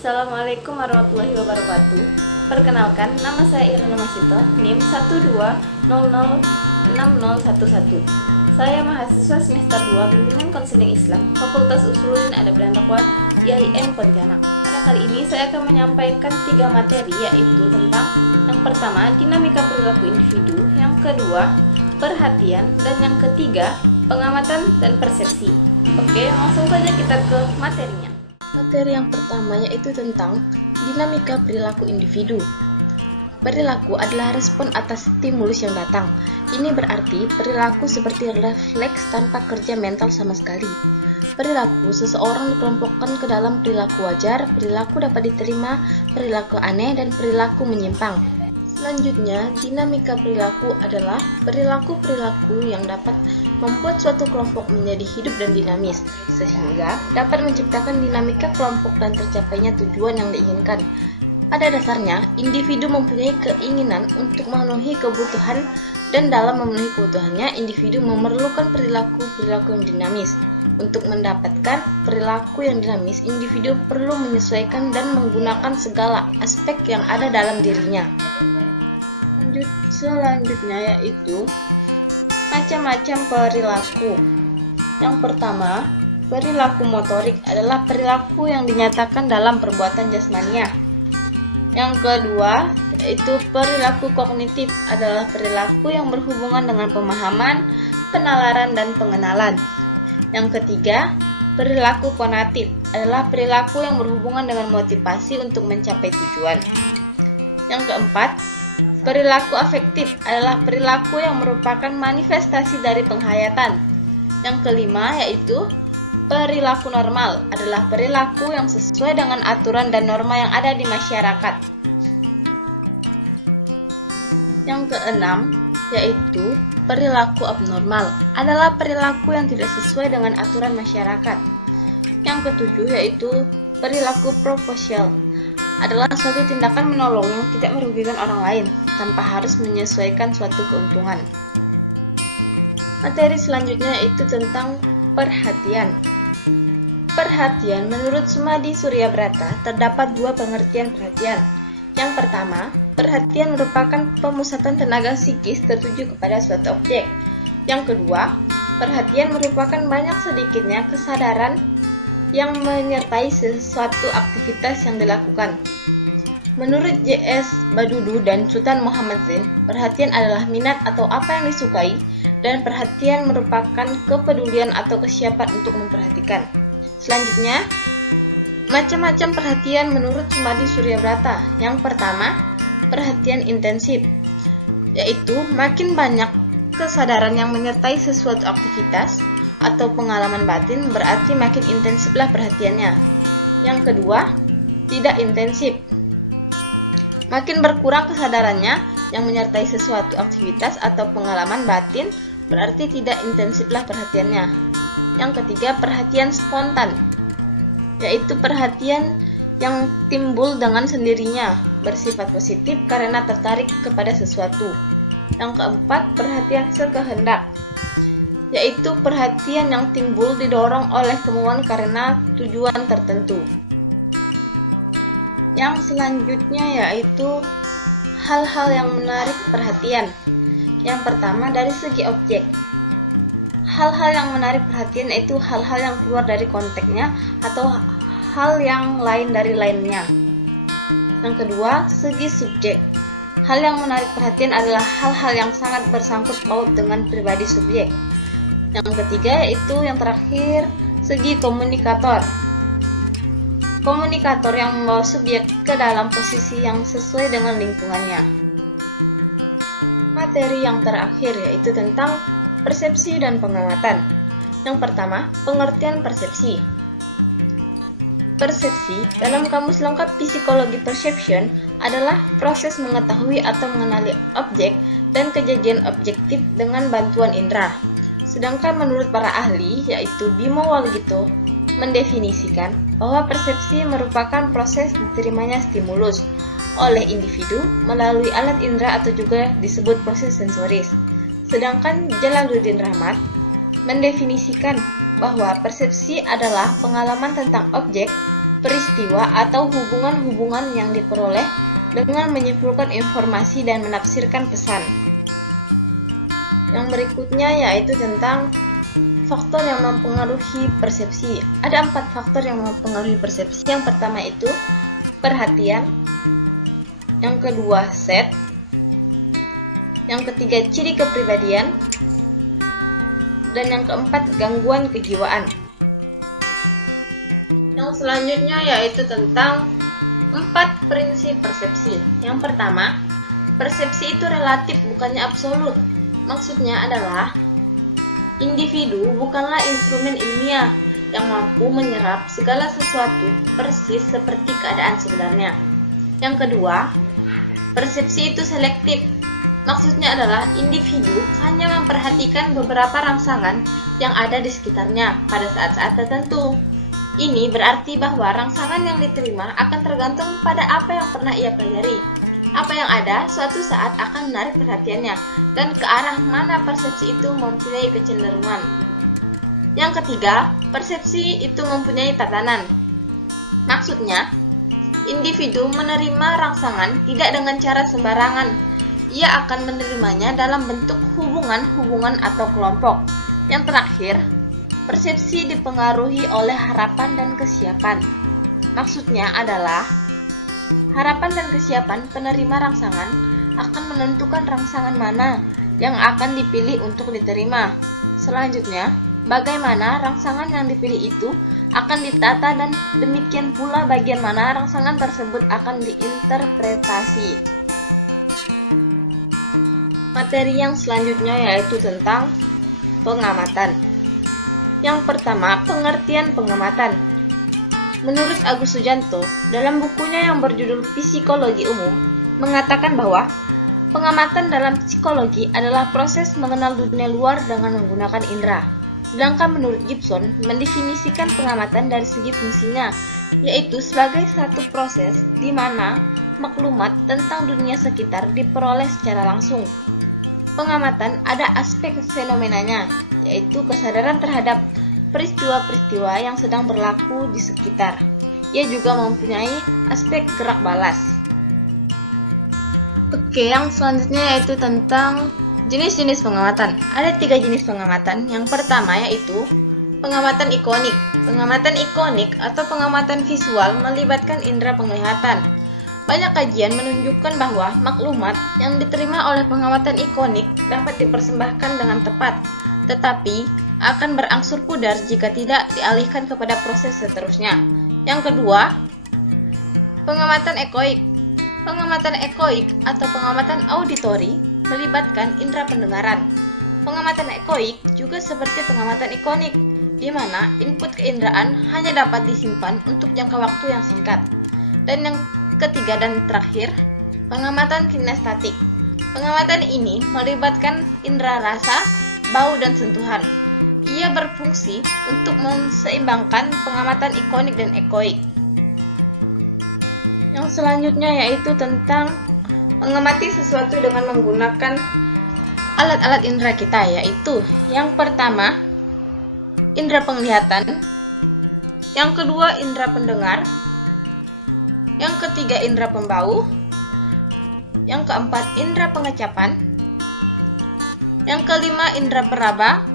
Assalamualaikum warahmatullahi wabarakatuh. Perkenalkan, nama saya Irna Masito, NIM 120006011. Saya mahasiswa semester 2 Bimbingan Konseling Islam, Fakultas Usuluddin Adab dan Dakwah IAIN Pontianak. Pada kali ini saya akan menyampaikan 3 materi, yaitu tentang yang pertama, dinamika perilaku individu, yang kedua, perhatian, dan yang ketiga, pengamatan dan persepsi. Oke, langsung saja kita ke materinya. Materi yang pertama yaitu tentang dinamika perilaku individu. Perilaku adalah respon atas stimulus yang datang. Ini berarti perilaku seperti refleks tanpa kerja mental sama sekali. Perilaku seseorang dikelompokkan ke dalam perilaku wajar, perilaku dapat diterima, perilaku aneh, dan perilaku menyimpang. Selanjutnya, dinamika perilaku adalah perilaku-perilaku yang dapat membuat suatu kelompok menjadi hidup dan dinamis, sehingga dapat menciptakan dinamika kelompok dan tercapainya tujuan yang diinginkan. Pada dasarnya, individu mempunyai keinginan untuk memenuhi kebutuhan, dan dalam memenuhi kebutuhannya, individu memerlukan perilaku-perilaku yang dinamis. Untuk mendapatkan perilaku yang dinamis, individu perlu menyesuaikan dan menggunakan segala aspek yang ada dalam dirinya. Selanjutnya yaitu macam-macam perilaku. Yang pertama, perilaku motorik adalah perilaku yang dinyatakan dalam perbuatan jasmania. Yang kedua, yaitu perilaku kognitif adalah perilaku yang berhubungan dengan pemahaman, penalaran, dan pengenalan. Yang ketiga, perilaku konatif adalah perilaku yang berhubungan dengan motivasi untuk mencapai tujuan. Yang keempat, perilaku afektif adalah perilaku yang merupakan manifestasi dari penghayatan. Yang kelima yaitu perilaku normal adalah perilaku yang sesuai dengan aturan dan norma yang ada di masyarakat. Yang keenam yaitu perilaku abnormal adalah perilaku yang tidak sesuai dengan aturan masyarakat. Yang ketujuh yaitu perilaku proposial adalah suatu tindakan menolong yang tidak merugikan orang lain tanpa harus menyesuaikan suatu keuntungan. Materi selanjutnya yaitu tentang perhatian. Perhatian menurut Sumadi Suryabrata terdapat 2 pengertian perhatian. Yang pertama, perhatian merupakan pemusatan tenaga psikis tertuju kepada suatu objek. Yang kedua, perhatian merupakan banyak sedikitnya kesadaran yang menyertai sesuatu aktivitas yang dilakukan. Menurut J.S. Badudu dan Sultan Muhammad Zain, perhatian adalah minat atau apa yang disukai, dan perhatian merupakan kepedulian atau kesiapan untuk memperhatikan. Selanjutnya, macam-macam perhatian menurut Sumadi Suryabrata. Yang pertama, perhatian intensif, yaitu makin banyak kesadaran yang menyertai sesuatu aktivitas atau pengalaman batin, berarti makin intensiflah perhatiannya. Yang kedua, tidak intensif. Makin berkurang kesadarannya yang menyertai sesuatu aktivitas atau pengalaman batin, berarti tidak intensiflah perhatiannya. Yang ketiga, perhatian spontan, yaitu perhatian yang timbul dengan sendirinya, bersifat positif karena tertarik kepada sesuatu. Yang keempat, perhatian sekehendak, yaitu perhatian yang timbul didorong oleh kemauan karena tujuan tertentu. Yang selanjutnya yaitu hal-hal yang menarik perhatian. Yang pertama, dari segi objek. Hal-hal yang menarik perhatian yaitu hal-hal yang keluar dari konteksnya atau hal yang lain dari lainnya. Yang kedua, segi subjek. Hal yang menarik perhatian adalah hal-hal yang sangat bersangkut paut dengan pribadi subjek. Yang ketiga yaitu yang terakhir, segi komunikator. Komunikator yang membawa subjek ke dalam posisi yang sesuai dengan lingkungannya. Materi yang terakhir yaitu tentang persepsi dan pengamatan. Yang pertama, pengertian persepsi. Persepsi dalam Kamus Lengkap Psikologi Perception adalah proses mengetahui atau mengenali objek dan kejadian objektif dengan bantuan indera. Sedangkan menurut para ahli, yaitu Bimo Walgito, mendefinisikan bahwa persepsi merupakan proses diterimanya stimulus oleh individu melalui alat indera atau juga disebut proses sensoris. Sedangkan Jalaluddin Rahmat mendefinisikan bahwa persepsi adalah pengalaman tentang objek peristiwa atau hubungan-hubungan yang diperoleh dengan menyimpulkan informasi dan menafsirkan pesan. Yang berikutnya yaitu tentang faktor yang mempengaruhi persepsi. Ada 4 faktor yang mempengaruhi persepsi. Yang pertama itu perhatian, yang kedua set, yang ketiga ciri kepribadian, dan yang keempat gangguan kejiwaan. Yang selanjutnya yaitu tentang 4 prinsip persepsi. Yang pertama, persepsi itu relatif bukannya absolut. Maksudnya adalah individu bukanlah instrumen ilmiah yang mampu menyerap segala sesuatu persis seperti keadaan sebenarnya. Yang kedua, persepsi itu selektif. Maksudnya adalah individu hanya memperhatikan beberapa rangsangan yang ada di sekitarnya pada saat-saat tertentu. Ini berarti bahwa rangsangan yang diterima akan tergantung pada apa yang pernah ia pelajari. Apa yang ada suatu saat akan menarik perhatiannya dan ke arah mana persepsi itu mempunyai kecenderungan. Yang ketiga, persepsi itu mempunyai tatanan. Maksudnya, individu menerima rangsangan tidak dengan cara sembarangan. Ia akan menerimanya dalam bentuk hubungan-hubungan atau kelompok. Yang terakhir, persepsi dipengaruhi oleh harapan dan kesiapan. Maksudnya adalah harapan dan kesiapan penerima rangsangan akan menentukan rangsangan mana yang akan dipilih untuk diterima. Selanjutnya, bagaimana rangsangan yang dipilih itu akan ditata dan demikian pula bagian mana rangsangan tersebut akan diinterpretasi. Materi yang selanjutnya yaitu tentang pengamatan. Yang pertama, pengertian pengamatan. Menurut Agus Sujanto, dalam bukunya yang berjudul Psikologi Umum, mengatakan bahwa pengamatan dalam psikologi adalah proses mengenal dunia luar dengan menggunakan indera. Sedangkan menurut Gibson, mendefinisikan pengamatan dari segi fungsinya, yaitu sebagai satu proses di mana maklumat tentang dunia sekitar diperoleh secara langsung. Pengamatan ada aspek fenomenanya, yaitu kesadaran terhadap peristiwa-peristiwa yang sedang berlaku di sekitar. Ia juga mempunyai aspek gerak balas. Oke, yang selanjutnya yaitu tentang jenis-jenis pengamatan. Ada 3 jenis pengamatan. Yang pertama yaitu pengamatan ikonik. Pengamatan ikonik atau pengamatan visual melibatkan indera penglihatan. Banyak kajian menunjukkan bahwa maklumat yang diterima oleh pengamatan ikonik dapat dipersembahkan dengan tepat, tetapi akan berangsur pudar jika tidak dialihkan kepada proses seterusnya. Yang kedua, pengamatan ekoik. Pengamatan ekoik atau pengamatan auditori melibatkan indera pendengaran. Pengamatan ekoik juga seperti pengamatan ikonik, di mana input keinderaan hanya dapat disimpan untuk jangka waktu yang singkat. Dan yang ketiga dan terakhir, pengamatan kinestetik. Pengamatan ini melibatkan indera rasa, bau, dan sentuhan. Ia berfungsi untuk menseimbangkan pengamatan ikonik dan ekoik. Yang selanjutnya yaitu tentang mengamati sesuatu dengan menggunakan alat-alat indera kita, yaitu yang pertama, indera penglihatan, yang kedua, indera pendengar, yang ketiga, indera pembau, yang keempat, indera pengecapan, yang kelima, indera peraba,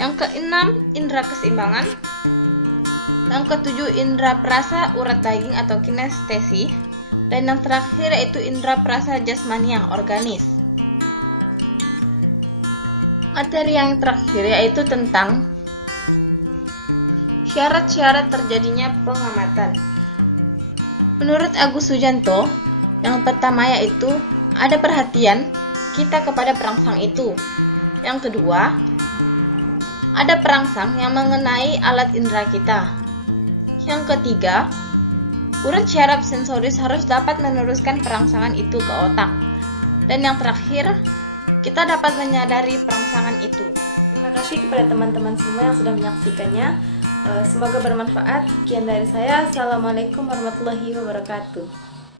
yang keenam, indera keseimbangan, yang ketujuh, indera perasa urat daging atau kinestesi, dan yang terakhir yaitu indera perasa jasmaniah organis. Materi yang terakhir yaitu tentang syarat-syarat terjadinya pengamatan. Menurut Agus Sujanto, yang pertama yaitu ada perhatian kita kepada perangsang itu. Yang kedua, ada perangsang yang mengenai alat indera kita. Yang ketiga, urat syaraf sensoris harus dapat meneruskan perangsangan itu ke otak. Dan yang terakhir, kita dapat menyadari perangsangan itu. Terima kasih kepada teman-teman semua yang sudah menyaksikannya. Semoga bermanfaat. Sekian dari saya. Assalamualaikum warahmatullahi wabarakatuh.